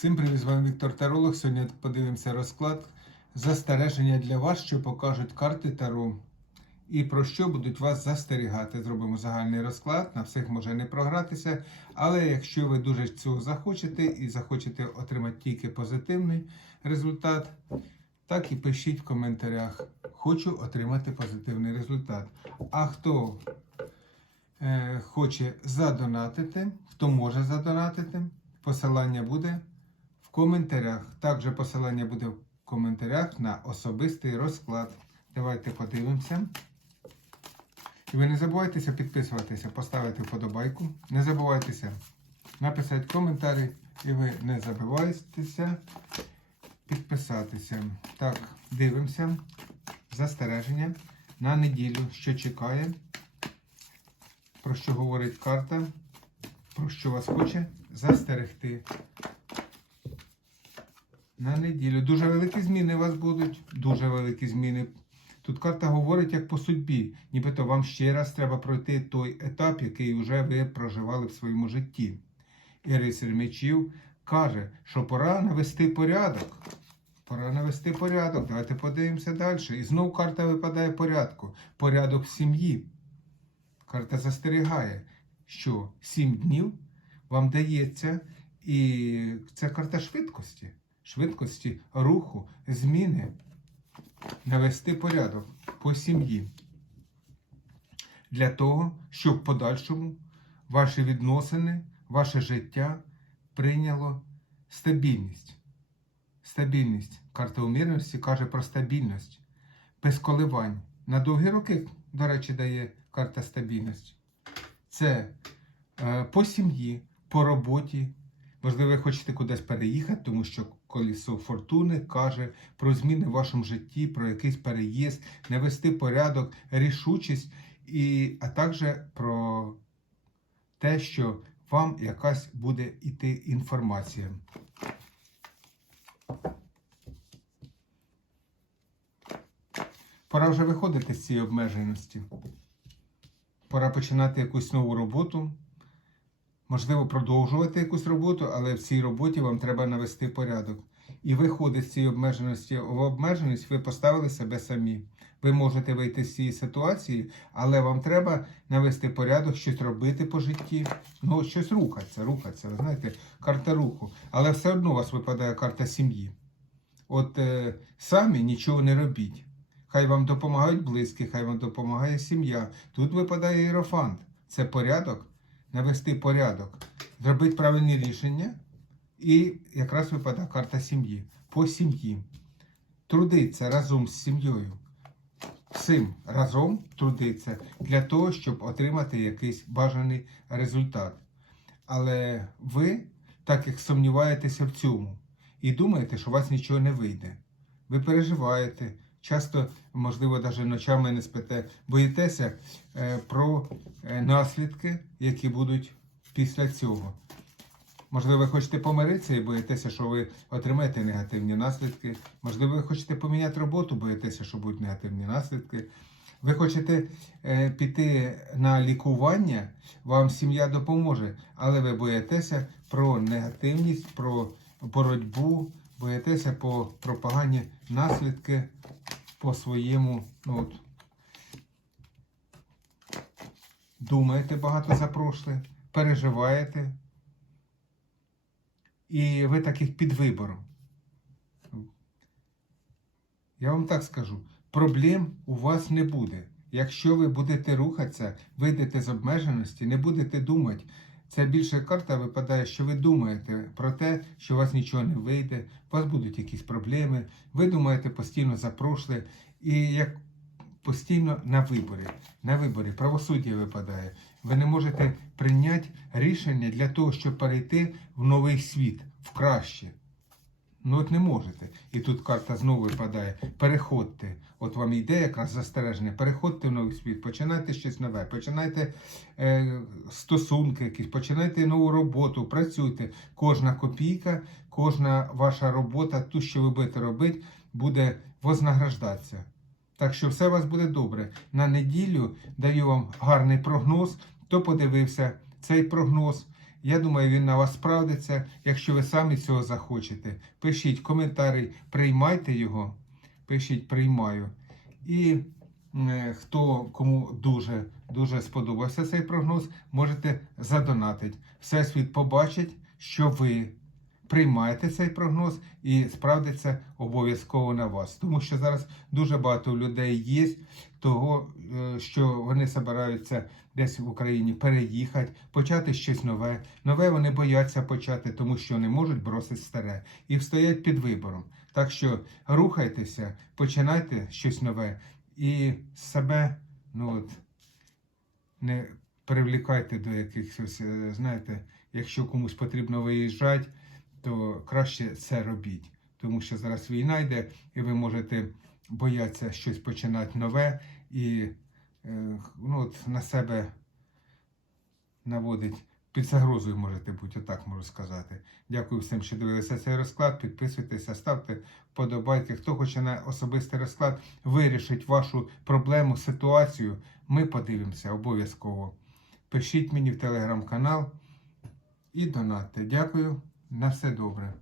Всім привіт, з вами Віктор Таролог. Сьогодні подивимося розклад застереження для вас, що покажуть карти Таро. І про що будуть вас застерігати. Зробимо загальний розклад, на всіх може не програтися. Але якщо ви дуже цього захочете і захочете отримати тільки позитивний результат, так і пишіть в коментарях. Хочу отримати позитивний результат. А хто е, хоче задонатити, хто може задонатити, посилання буде в коментарях. Також посилання буде в коментарях на особистий розклад. Давайте подивимося. І ви не забувайтеся підписуватися, поставити вподобайку. Не забувайтеся написати коментарі. І ви не забувайтеся підписатися. Так, дивимося. Застереження на неділю, що чекає, про що говорить карта, про що вас хоче застерегти. На неділю. Дуже великі зміни у вас будуть. Дуже великі зміни. Тут карта говорить як по судьбі, нібито вам ще раз треба пройти той етап, який вже ви проживали в своєму житті. І рицар мечів каже, що пора навести порядок. Пора навести порядок. Давайте подивимося далі. І знову карта випадає порядку. Порядок в сім'ї. Карта застерігає, що сім днів вам дається, і це карта швидкості, швидкості руху, зміни, навести порядок по сім'ї. Для того, щоб в подальшому ваші відносини, ваше життя прийняло стабільність. Стабільність. Карта умірності каже про стабільність, без коливань. На довгі роки, до речі, дає карта стабільності. Це е, по сім'ї, по роботі. Можливо, ви хочете кудись переїхати, тому що колесо фортуни каже про зміни в вашому житті, про якийсь переїзд, навести порядок, рішучість, і, а також про те, що вам якась буде йти інформація. Пора вже виходити з цієї обмеженості. Пора починати якусь нову роботу. Можливо, продовжувати якусь роботу, але в цій роботі вам треба навести порядок. І виходить з цієї обмеженості. В обмеженість ви поставили себе самі. Ви можете вийти з цієї ситуації, але вам треба навести порядок, щось робити по житті. Ну, щось рухатися, рухатися. Ви знаєте, карта руху. Але все одно у вас випадає карта сім'ї. От е, самі нічого не робіть. Хай вам допомагають близькі, хай вам допомагає сім'я. Тут випадає іерофант. Це порядок, навести порядок, зробити правильні рішення. І якраз випадає карта сім'ї. По сім'ї. Трудиться разом з сім'єю. Всім разом трудиться для того, щоб отримати якийсь бажаний результат. Але ви так як сумніваєтеся в цьому і думаєте, що у вас нічого не вийде. Ви переживаєте. Часто, можливо, навіть ночами не спите, боїтеся е, про е, наслідки, які будуть після цього. Можливо, ви хочете помиритися і боїтеся, що ви отримаєте негативні наслідки. Можливо, ви хочете поміняти роботу, боїтеся, що будуть негативні наслідки. Ви хочете е, піти на лікування, вам сім'я допоможе, але ви боїтеся про негативність, про боротьбу, боїтеся по, про погані наслідки по своєму. Ну, от, думаєте багато за прошле, переживаєте. І ви таких під вибором. Я вам так скажу, проблем у вас не буде. Якщо ви будете рухатися, вийдете з обмеженості, не будете думати. Це більше карта випадає, що ви думаєте про те, що у вас нічого не вийде, у вас будуть якісь проблеми, ви думаєте постійно за прошле, і як постійно на виборі. На виборі правосуддя випадає. Ви не можете прийняти рішення для того, щоб перейти в новий світ, в краще. Ну от не можете. І тут карта знову випадає. Переходьте. От вам йде якраз застереження. Переходьте в новий світ, починайте щось нове, починайте е, стосунки якісь, починайте нову роботу, працюйте. Кожна копійка, кожна ваша робота, ту, що ви будете робити, буде вознаграждатися. Так що все у вас буде добре. На неділю даю вам гарний прогноз. Хто подивився цей прогноз, Я думаю, він на вас справдиться, якщо ви самі цього захочете. Пишіть коментарі, приймайте його. Пишіть приймаю. І е, хто кому дуже дуже сподобався цей прогноз, можете задонатити. Всесвіт побачить, що ви приймаєте цей прогноз і справдиться обов'язково на вас. Тому що зараз дуже багато людей є того, е, що вони збираються десь в Україні переїхати, почати щось нове. Нове вони бояться почати, тому що не можуть бросити старе і встоять під вибором. Так що рухайтеся, починайте щось нове і себе, ну от, не привлікайте до якихось, е, знаєте, якщо комусь потрібно виїжджати, то краще це робіть. Тому що зараз війна йде, і ви можете боятися щось починати нове і е, ну, от, на себе наводить під загрозою можете бути, отак можу сказати. Дякую всім, що дивилися цей розклад. Підписуйтеся, ставте вподобайки. Хто хоче на особистий розклад вирішить вашу проблему, ситуацію, ми подивимося обов'язково. Пишіть мені в телеграм-канал і донатьте. Дякую. На все добре.